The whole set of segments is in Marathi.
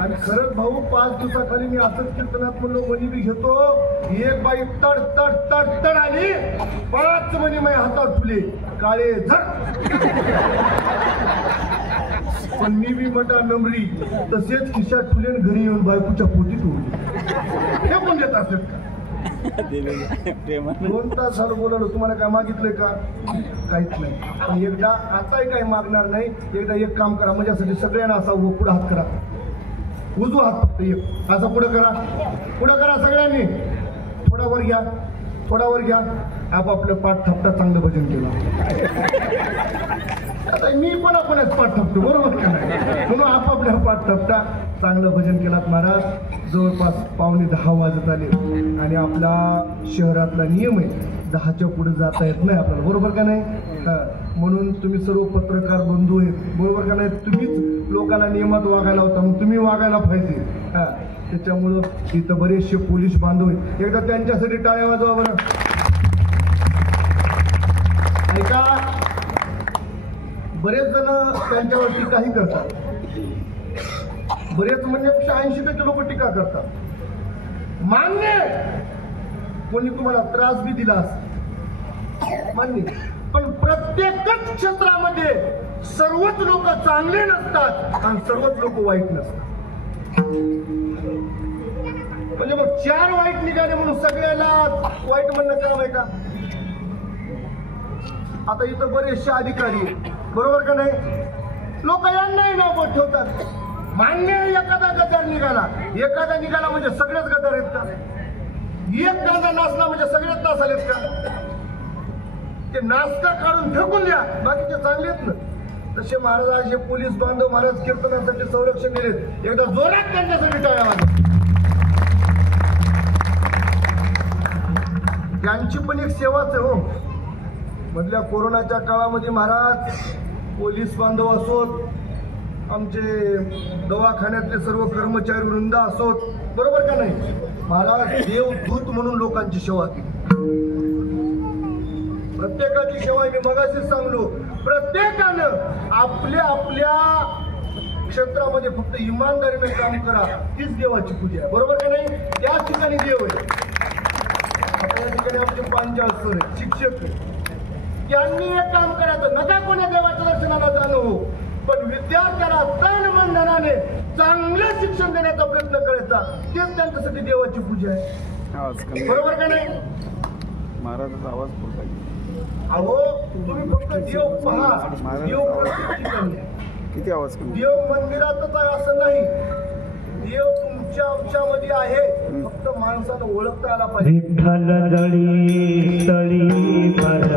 आणि खरंच भाऊ 5 दिवसाखाली मी असंच कीर्तनात म्हणलो मनी बी घेतो, एक बाई तड तड तड तड आली, 5 मनी माझ्या हातात फुले काळे झट. पण मी बी मटा नमरी तसेच खिशात फुले घरी येऊन बायकोच्या पोटी ठेवली. हे कोण देत असेल का? 2 तास झालं बोलवलं, तुम्हाला काय मागितलंय का? काहीच नाही. पण एकदा आताही काही मागणार नाही. एकदा एक काम करा, माझ्यासाठी सगळ्यांना असा पुढे हात करा, उजवा हात फक्त एक असा पुढे करा सगळ्यांनी. थोडा वर घ्या, थोडा वर घ्या. आपापलं पाठ थपटा चांगलं भजन केलं. आता मी पण आपणच पाठ थपतो, बरोबर का नाही? म्हणून आपापल्या पाठ थपटा चांगलं भजन केलात महाराज. जवळपास 9:45 वाजत आले आणि आपला शहरातला नियम आहे 10च्या पुढे जाता येत नाही आपल्याला, बरोबर का नाही? म्हणून तुम्ही सर्व पत्रकार बंधू आहेत, बरोबर का नाही? तुम्हीच लोकांना नियमात वागायला होता, मग तुम्ही वागायला पाहिजे. त्याच्यामुळं इथं बरेचसे पोलीस बांधव आहेत, एकदा त्यांच्यासाठी टाळ्या वाजवा बरं. ऐका, बरेच जण त्यांच्यावर टीकाही करतात, बरेच म्हणजे 80% लोक टीका करतात. मान्य, कोणी तुम्हाला त्रास बी दिला असं मान्य, पण प्रत्येकच क्षेत्रामध्ये सर्वच लोक चांगले नसतात आणि सर्वच लोक वाईट नसतात. म्हणजे मग 4 वाईट निघाले म्हणून सगळ्याला वाईट म्हणणं काम आहे का? आता इथं बरेचसे अधिकारी, बरोबर का नाही, लोक यांनाही नाव ठेवतात. मान्य, एखादा गदार निघाला, म्हणजे सगळेच गदार आहेत का? एक गांजा नाचला म्हणजे सगळेच नाचालेत का? ते नाचका काढून फेकून द्या, बाकीचे चांगले आहेत ना. तसे महाराज आज हे पोलीस बांधव महाराज कीर्तनासाठी संरक्षण दिलेत, एकदा जोरात त्यांच्यासाठी टाळ्या वाजवा. त्यांची पण एक सेवाच आहे हो. मधल्या कोरोनाच्या काळामध्ये महाराज पोलीस बांधव असोत, आमचे दवाखान्यातले सर्व कर्मचारी वृंद असोत, बरोबर का नाही, महाराज देवदूत म्हणून लोकांची सेवा केली. प्रत्येकाची सेवा मी मगाशीच सांगलो, प्रत्येकानं आपल्या आपल्या क्षेत्रामध्ये फक्त इमानदारीने काम करा, तीच देवाची पूजा आहे, बरोबर का नाही? त्याच ठिकाणी देव आहे. आता या ठिकाणी आमचे 45 सर आहेत, शिक्षक आहेत. त्यांनी एक काम करायचं, नका कोणा देवाच्या दर्शनाला जाणं हो, पण विद्यार्थ्याला तन मन धनाने चांगलं शिक्षण देण्याचा प्रयत्न करायचा, तेच त्यांच्यासाठी देवाची पूजा आहे, बरोबर का नाही? महाराजांचा आवाज पुरता. अहो, तुम्ही फक्त देव पहा, देव किती आवाज, देव मंदिरातच आहे असं नाही, देव तुमच्या आमच्यामध्ये आहे, फक्त माणसाला ओळखता आला पाहिजे. विठ्ठल जळी तळी भर,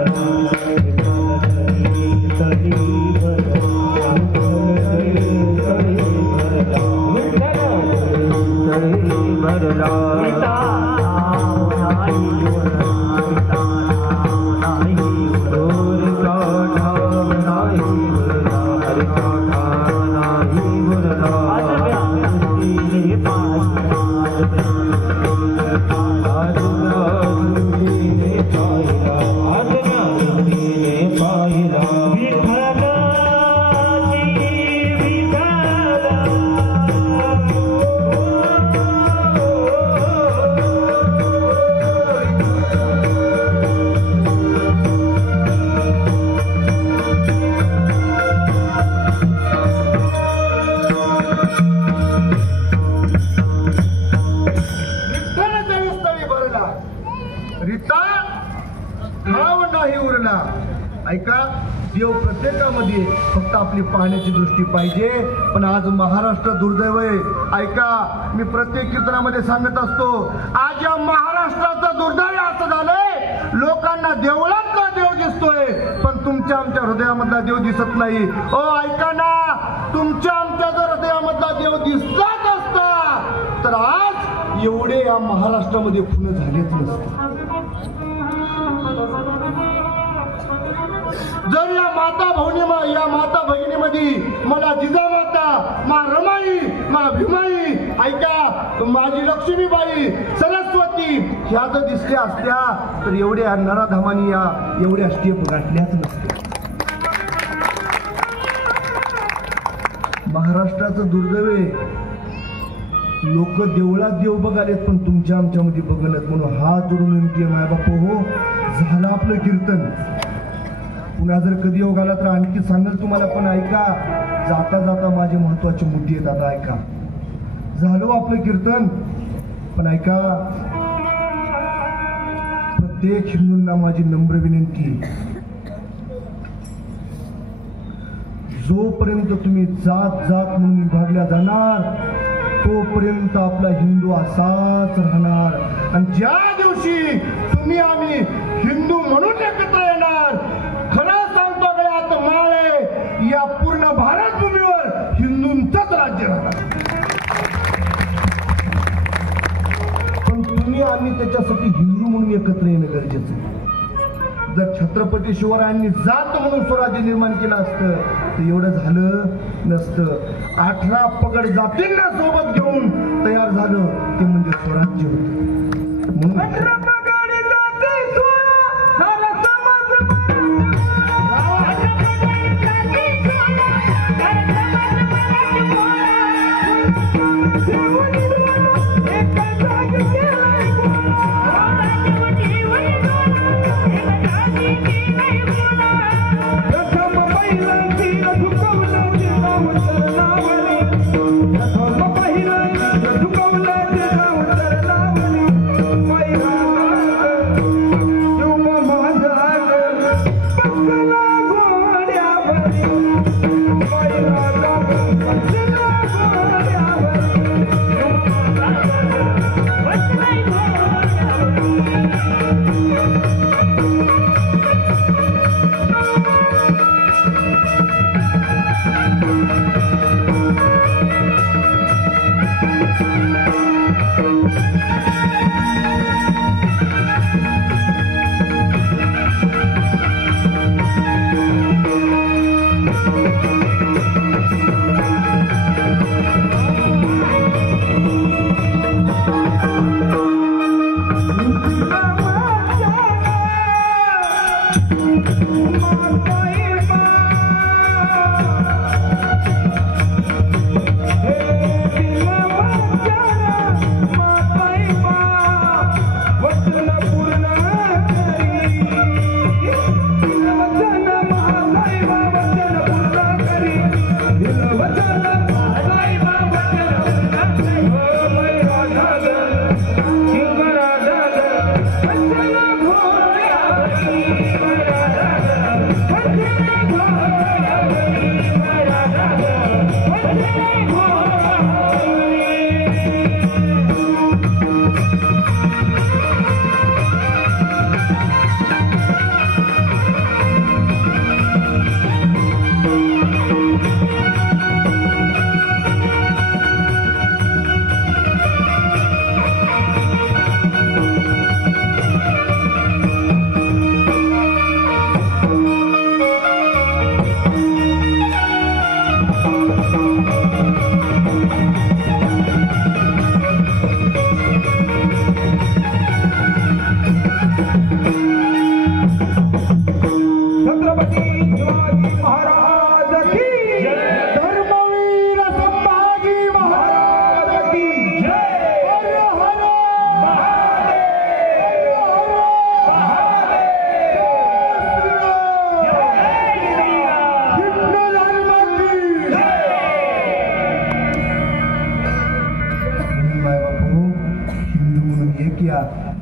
ऐका, देव प्रत्येकामध्ये, फक्त आपली पाहण्याची दृष्टी पाहिजे. पण आज महाराष्ट्र दुर्दैव आहे. ऐका, मी प्रत्येक कीर्तनामध्ये सांगत असतो, आज या महाराष्ट्राचं दुर्दैव असं झालंय, लोकांना देवळातला देव दिसतोय, पण तुमच्या आमच्या हृदयामधला देव दिसत नाही. ओ ऐका ना, तुमच्या आमच्या जर हृदयामधला देव दिसत असता तर आज एवढे या महाराष्ट्रामध्ये खून झालेच नसते. जर या माता भगिनीमध्ये मला जिजामाता, मा रमाई, मा भीमाई, ऐका माझी लक्ष्मीबाई, सरस्वती ह्या जर दिसल्या असत्या तर एवढ्या नराधामानी या एवढ्या स्टेप गाठल्याच नसत्या. महाराष्ट्राचं दुर्दैव आहे, लोक देवळात देव बघालेत पण तुमच्या आमच्यामध्ये बघणत. म्हणून हात जोडून विनंती आहे मायबापू हो, झालं आपलं कीर्तन. पुन्हा जर कधी योग आला तर आणखी सांगेल तुम्हाला, पण ऐका, जाता जाता माझे महत्वाचे मुद्दे आहेत. आता ऐका, झालं आपलं कीर्तन, पण ऐका, प्रत्येक हिंदूंना माझी नम्र विनंती, जोपर्यंत तुम्ही जात जात म्हणून विभागल्या जाणार तोपर्यंत आपला हिंदू असाच राहणार. आणि ज्या दिवशी तुम्ही आम्ही हिंदू म्हणून एकत्र येणार, खरं सांगतो गळ्यात माळे, या पूर्ण भारत भूमीवर हिंदूंचंच राज्य राहणार. पण तुम्ही आम्ही त्याच्यासाठी हिंदू म्हणून एकत्र येणं गरजेचं आहे. जर छत्रपती शिवरायांनी जात म्हणून स्वराज्य निर्माण केलं असतं तर एवढं झालं नसतं. 18 पगड जातींना सोबत घेऊन तयार झालं ते म्हणजे स्वराज्य होतं. म्हणून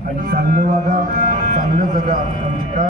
आणि चांगलं वागा, चांगलं जगा.